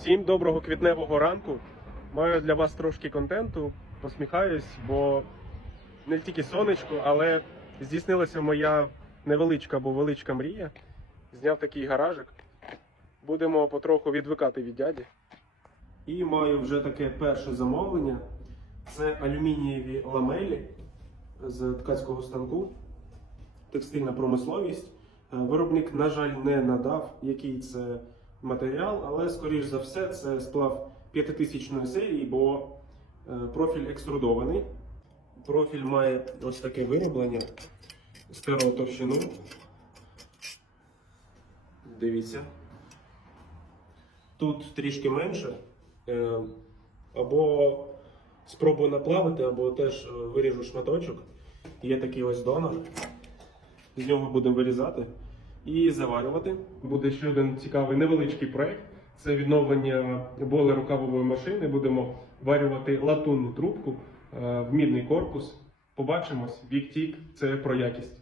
Всім доброго квітневого ранку. Маю для вас трошки контенту. Посміхаюсь, бо не тільки сонечко, але здійснилася моя невеличка або величка мрія. Зняв такий гаражик. Будемо потроху відвикати від дяді. І маю вже таке перше замовлення. Це алюмінієві ламелі з ткацького станку. Текстильна промисловість. Е, Виробник, на жаль, не надав, який це матеріал, але, скоріш за все, це сплав 5000 серії, бо е, профіль екструдований. Профіль має ось таке вироблення старого товщину. Дивіться. Тут трішки менше. Е, Або спробую наплавити, або теж е, виріжу шматочок. Є такий ось донор. З нього будемо вирізати і заварювати. Буде ще один цікавий невеличкий проект. Це відновлення болерукавової машини. Будемо варювати латунну трубку е, в мідний корпус. Побачимось. Віктік це про якість.